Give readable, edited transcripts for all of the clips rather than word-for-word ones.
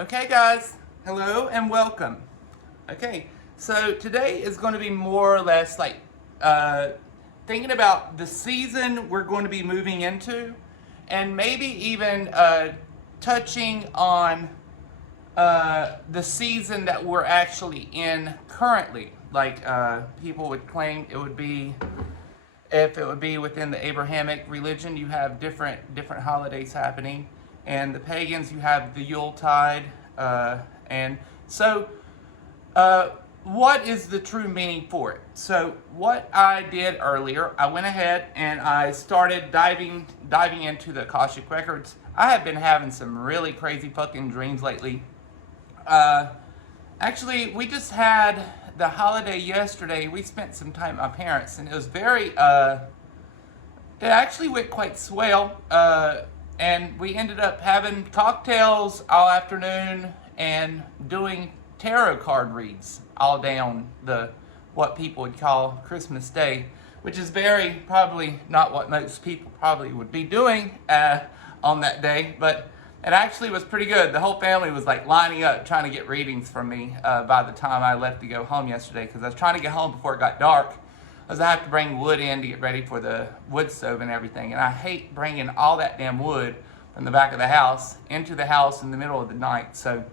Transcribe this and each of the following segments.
Okay, guys, hello and welcome. Okay, so today is going to be more or less like thinking about the season we're going to be moving into, and maybe even touching on the season that we're actually in currently. Like people would claim it would be, if it would be within the Abrahamic religion, you have different holidays happening, and the pagans you have the Yuletide, and so what is the true meaning for it? So what I did earlier, I went ahead and I started diving into the Akashic records. I have been having some really crazy fucking dreams lately. Uh, Actually, we just had the holiday yesterday. We spent some time with my parents, and it was it actually went quite swell. And we ended up having cocktails all afternoon and doing tarot card reads all down the what people would call Christmas Day, which is very probably not what most people probably would be doing on that day, but it actually was pretty good. The whole family was like lining up trying to get readings from me by the time I left to go home yesterday, because I was trying to get home before it got dark, as I have to bring wood in to get ready for the wood stove and everything. And I hate bringing all that damn wood from the back of the house into the house in the middle of the night. So,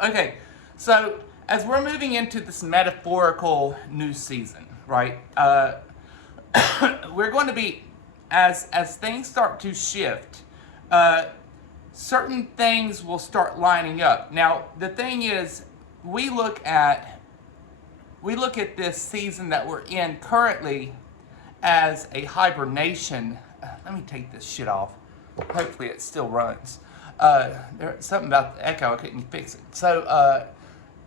okay, so as we're moving into this metaphorical new season, right? We're going to be, as things start to shift, certain things will start lining up. Now, the thing is, we look at this season that we're in currently as a hibernation. Let me take this shit off. Hopefully it still runs. There's something about the echo, I couldn't fix it. So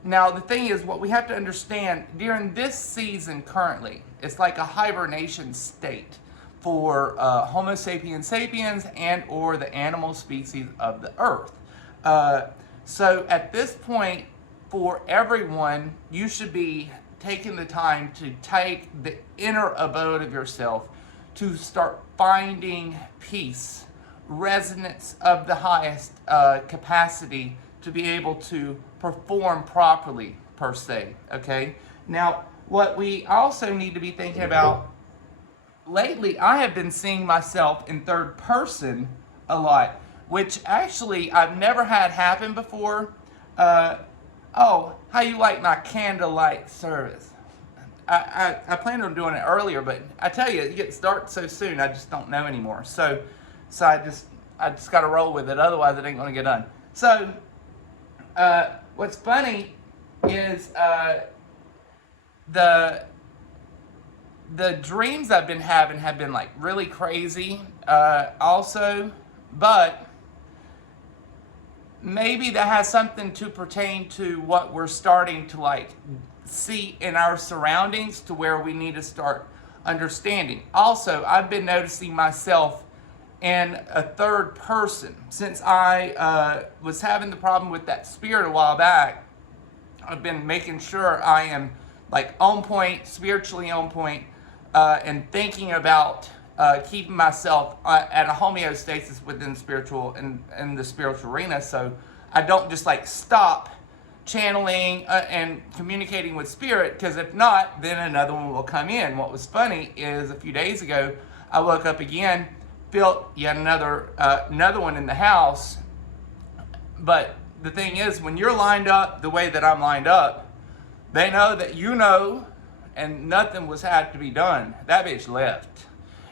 now the thing is, what we have to understand during this season currently, it's like a hibernation state for Homo sapiens sapiens and or the animal species of the earth. So at this point, for everyone, you should be taking the time to take the inner abode of yourself to start finding peace, resonance of the highest capacity to be able to perform properly, per se, okay? Now, what we also need to be thinking about, lately, I have been seeing myself in third person a lot, which actually I've never had happen before. Oh, how you like my candlelight service? I planned on doing it earlier, but I tell you, it gets dark so soon, I just don't know anymore. So I just got to roll with it. Otherwise, it ain't gonna get done. So, what's funny is the dreams I've been having have been like really crazy, also, but maybe that has something to pertain to what we're starting to like see in our surroundings, to where we need to start understanding. Also, I've been noticing myself in a third person since I was having the problem with that spirit a while back. I've been making sure I am like on point, spiritually on point, and thinking about keeping myself at a homeostasis within spiritual in the spiritual arena, so I don't just like stop channeling and communicating with spirit, because if not, then another one will come in. What was funny is a few days ago, I woke up again, felt yet another one in the house. But the thing is, when you're lined up the way that I'm lined up, they know that you know, and nothing was had to be done. That bitch left.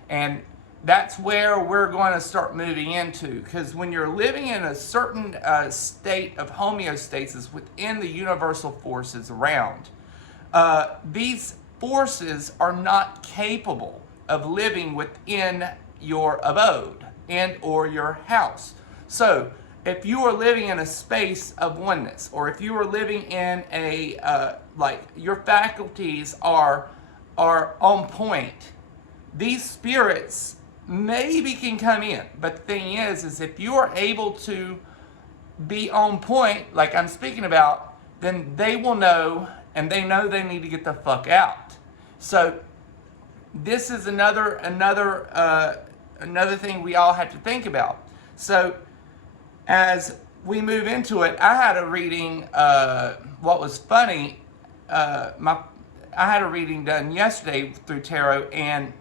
And that's where we're going to start moving into, because when you're living in a certain state of homeostasis within the universal forces around, these forces are not capable of living within your abode and or your house. So if you are living in a space of oneness, or if you are living in a like your faculties are on point, these spirits maybe can come in. But the thing is if you are able to be on point, like I'm speaking about, then they will know, and they know they need to get the fuck out. So this is another thing we all have to think about. So as we move into it, I had a reading. What was funny, I had a reading done yesterday through tarot, and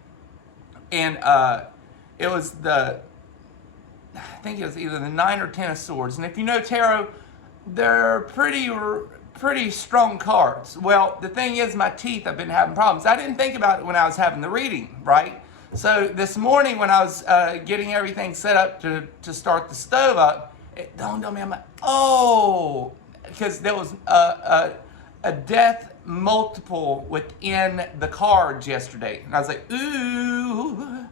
it was I think it was either the 9 or 10 of swords. And if you know tarot, they're pretty strong cards. Well, the thing is, my teeth, I've been having problems. I didn't think about it when I was having the reading, right? So this morning when I was getting everything set up to start the stove up, it dawned on me. I'm like, oh, because there was a death multiple within the cards yesterday. And I was like, ooh,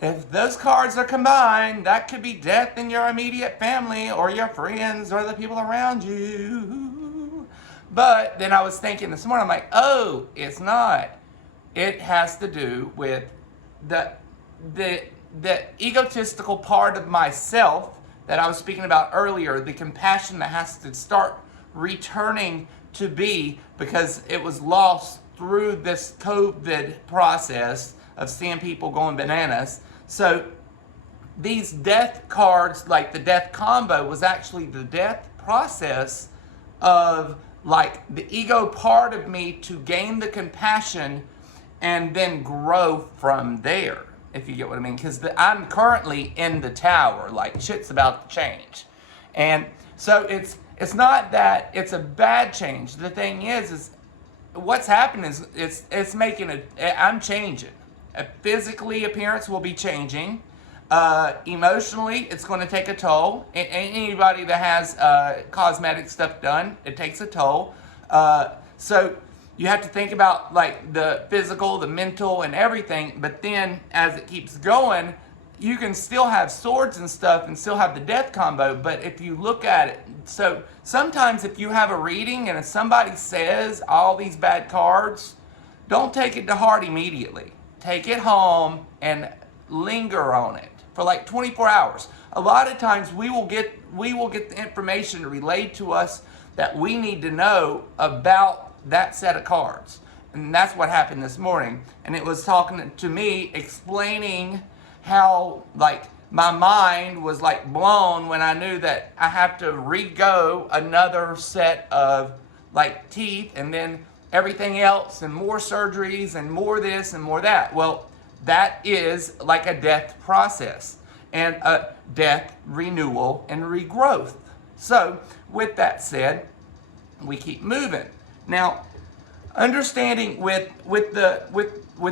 if those cards are combined, that could be death in your immediate family or your friends or the people around you. But then I was thinking this morning, I'm like, oh, it's not. It has to do with the egotistical part of myself that I was speaking about earlier, the compassion that has to start returning to be, because it was lost through this COVID process of seeing people going bananas. So these death cards, like the death combo, was actually the death process of like the ego part of me to gain the compassion and then grow from there, if you get what I mean. Because I'm currently in the tower, like shit's about to change. And so it's not that it's a bad change. The thing is what's happened is it's making I'm changing. Physically, appearance will be changing. Emotionally, it's going to take a toll. Anybody that has cosmetic stuff done, it takes a toll. So you have to think about like the physical, the mental, and everything. But then as it keeps going, you can still have swords and stuff and still have the death combo. But if you look at it, so sometimes if you have a reading and if somebody says all these bad cards, don't take it to heart immediately. Take it home and linger on it for like 24 hours. A lot of times we will get the information relayed to us that we need to know about that set of cards. And that's what happened this morning. And it was talking to me, explaining how like my mind was like blown when I knew that I have to re-go another set of like teeth and then everything else and more surgeries and more this and more that. Well, that is like a death process and a death renewal and regrowth. So with that said, we keep moving. Now, understanding with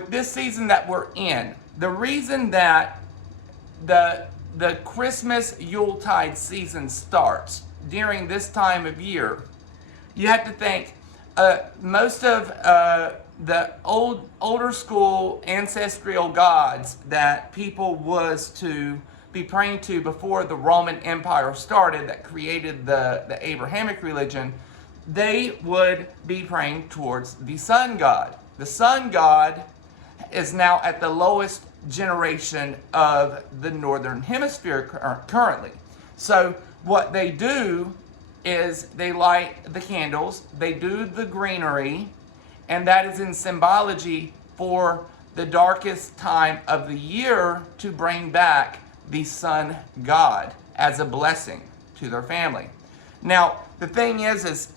this season that we're in, the reason that the Christmas Yuletide season starts during this time of year, you have to think most of the older school ancestral gods that people was to be praying to before the Roman Empire started, that created the Abrahamic religion, they would be praying towards the sun god. The sun god is now at the lowest generation of the northern hemisphere currently. So what they do is they light the candles, they do the greenery, and that is in symbology for the darkest time of the year to bring back the sun god as a blessing to their family. Now, the thing is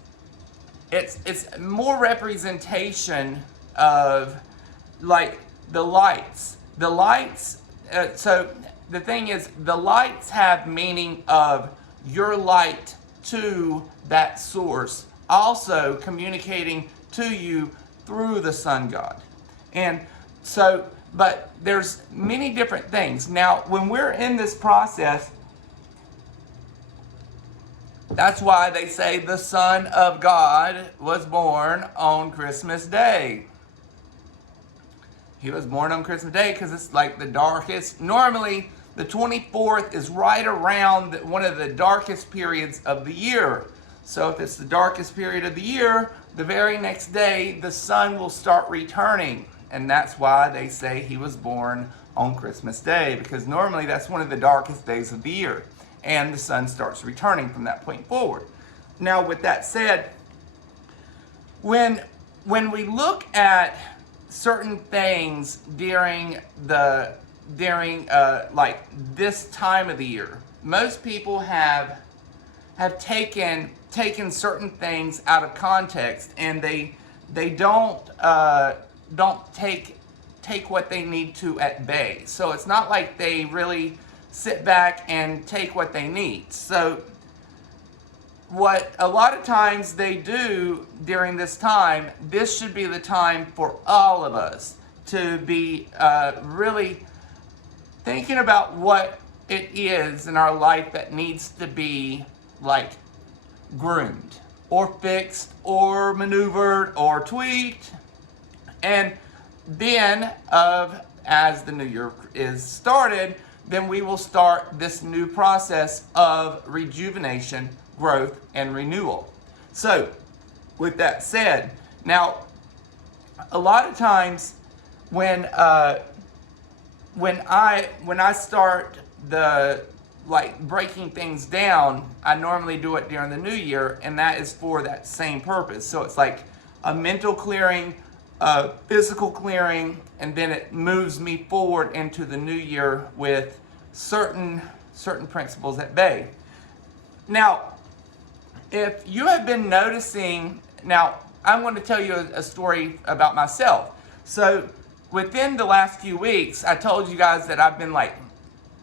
it's more representation of like the lights. The lights, so the thing is, the lights have meaning of your light to that source, also communicating to you through the sun god. And so, but there's many different things. Now, when we're in this process, that's why they say the Son of God was born on Christmas Day. He was born on Christmas Day because it's like the darkest. Normally, the 24th is right around one of the darkest periods of the year. So if it's the darkest period of the year, the very next day, the sun will start returning. And that's why they say he was born on Christmas Day, because normally that's one of the darkest days of the year. And the sun starts returning from that point forward. Now, with that said, when we look at certain things during like this time of the year, most people have have taken certain things out of context, and they don't take what they need to at bay. So it's not like they really sit back and take what they need. So what a lot of times they do during this time, this should be the time for all of us to be really thinking about what it is in our life that needs to be like groomed or fixed or maneuvered or tweaked. And then as the new year is started, then we will start this new process of rejuvenation, growth, and renewal. So with that said, now a lot of times when I start the breaking things down, I normally do it during the new year, and that is for that same purpose. So it's like a mental clearing, a physical clearing, and then it moves me forward into the new year with certain principles at bay. Now, if you have been noticing, now I'm going to tell you a story about myself. So within the last few weeks, I told you guys that I've been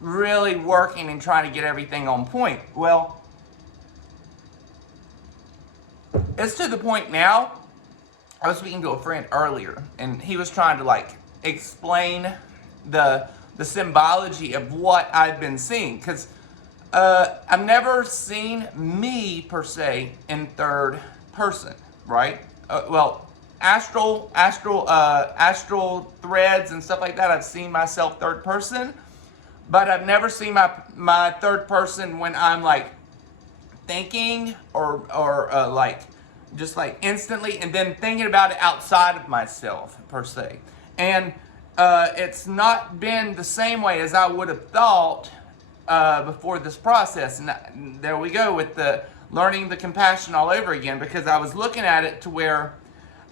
really working and trying to get everything on point. Well, it's to the point now. I was speaking to a friend earlier, and he was trying to explain the symbology of what I've been seeing, because I've never seen me per se in third person, right? Astral threads and stuff like that, I've seen myself third person, but I've never seen my third person when I'm thinking or just instantly, and then thinking about it outside of myself per se. And it's not been the same way as I would have thought before this process. And there we go with the learning the compassion all over again, because I was looking at it to where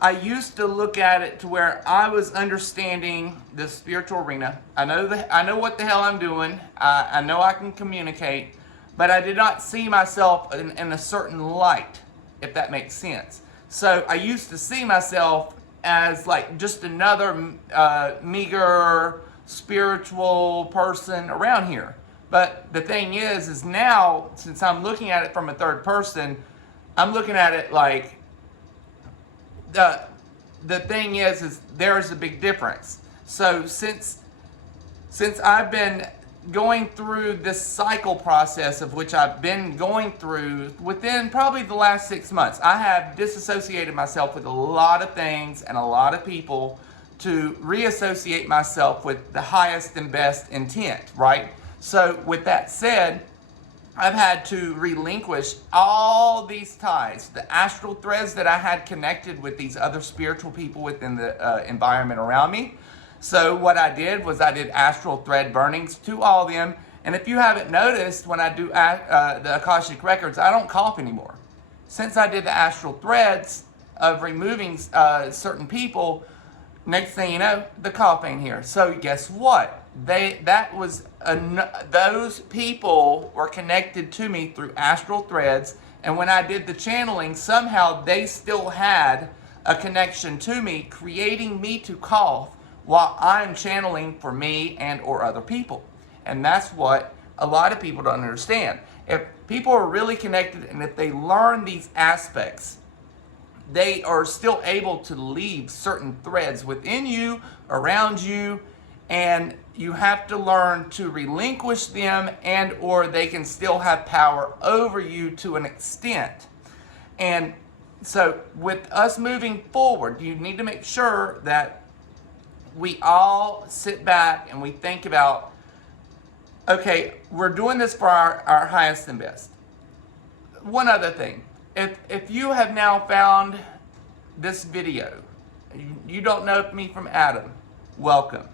I used to look at it to where I was understanding the spiritual arena. I know what the hell I'm doing. I know I can communicate, but I did not see myself in a certain light, if that makes sense. So I used to see myself as just another meager spiritual person around here. But the thing is now, since I'm looking at it from a third person, I'm looking at it the thing is there's a big difference. So since I've been going through this cycle process of which I've been going through within probably the last 6 months, I have disassociated myself with a lot of things and a lot of people to reassociate myself with the highest and best intent, right? So with that said, I've had to relinquish all these ties, the astral threads that I had connected with these other spiritual people within the environment around me. So what I did was I did astral thread burnings to all of them. And if you haven't noticed, when I do the Akashic Records, I don't cough anymore. Since I did the astral threads of removing certain people, next thing you know, the cough ain't here. So guess what? Those people were connected to me through astral threads, and when I did the channeling, somehow they still had a connection to me, creating me to cough while I'm channeling for me and or other people. And that's what a lot of people don't understand. If people are really connected, and if they learn these aspects, they are still able to leave certain threads within you, around you, and you have to learn to relinquish them, and or they can still have power over you to an extent. And so with us moving forward, you need to make sure that we all sit back and we think about, okay, we're doing this for our highest and best. One other thing, if you have now found this video, you don't know me from Adam, welcome.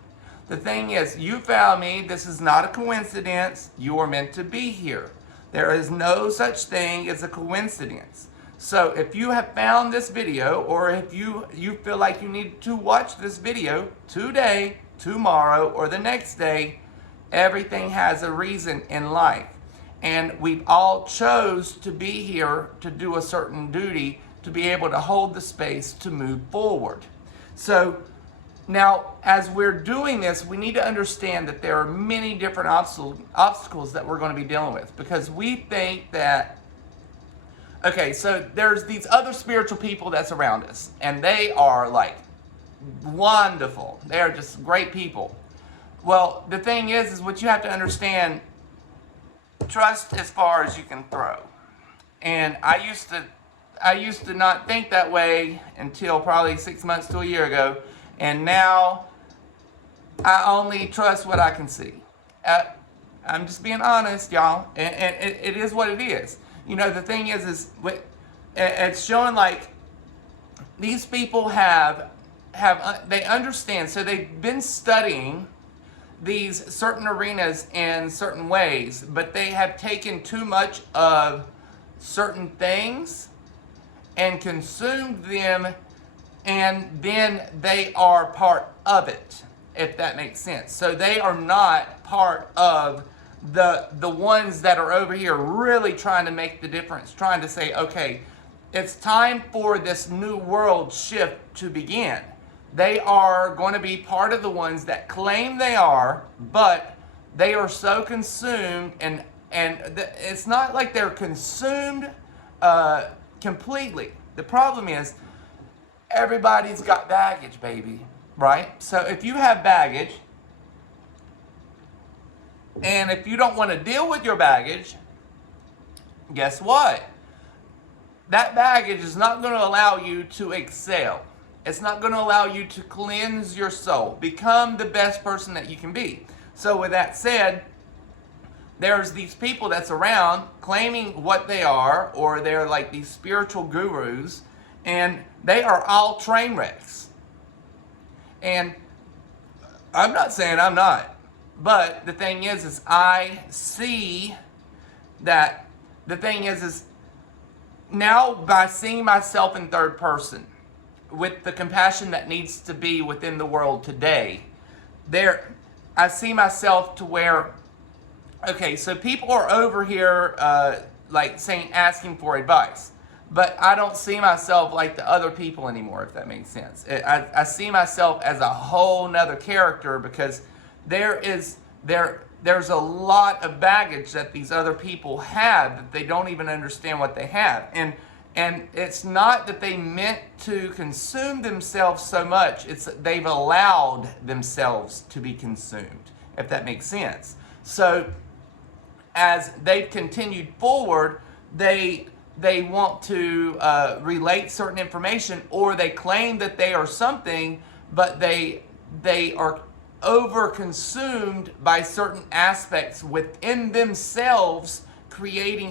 The thing is, you found me. This is not a coincidence. You are meant to be here. There is no such thing as a coincidence. So if you have found this video, or if you feel like you need to watch this video today, tomorrow, or the next day, everything has a reason in life. And we all chose to be here to do a certain duty, to be able to hold the space to move forward. So now, as we're doing this, we need to understand that there are many different obstacles that we're going to be dealing with, because we think that, okay, so there's these other spiritual people that's around us, and they are like wonderful. They are just great people. Well, the thing is what you have to understand, trust as far as you can throw. And I used to not think that way until probably 6 months to a year ago. And now I only trust what I can see. I'm just being honest, y'all. And it is what it is. You know, the thing is it's showing like these people they understand. So they've been studying these certain arenas in certain ways, but they have taken too much of certain things and consumed them, and then they are part of it, if that makes sense. So they are not part of the ones that are over here really trying to make the difference, trying to say, okay, it's time for this new world shift to begin. They are going to be part of the ones that claim they are, but they are so consumed, and it's not like they're consumed completely. The problem is everybody's got baggage, baby, right? So if you have baggage, and if you don't want to deal with your baggage, guess what? That baggage is not going to allow you to excel. It's not going to allow you to cleanse your soul, become the best person that you can be. So with that said, there's these people that's around claiming what they are, or they're like these spiritual gurus, and they are all train wrecks. And I'm not saying I'm not, but the thing is I see that the thing is now, by seeing myself in third person, with the compassion that needs to be within the world today, I see myself to where, okay, so people are over here like asking for advice, but I don't see myself like the other people anymore, if that makes sense. I see myself as a whole nother character, because there's a lot of baggage that these other people have that they don't even understand what they have. And it's not that they meant to consume themselves so much, it's they've allowed themselves to be consumed, if that makes sense. So as they've continued forward, they want to relate certain information, or they claim that they are something, but they are over-consumed by certain aspects within themselves, creating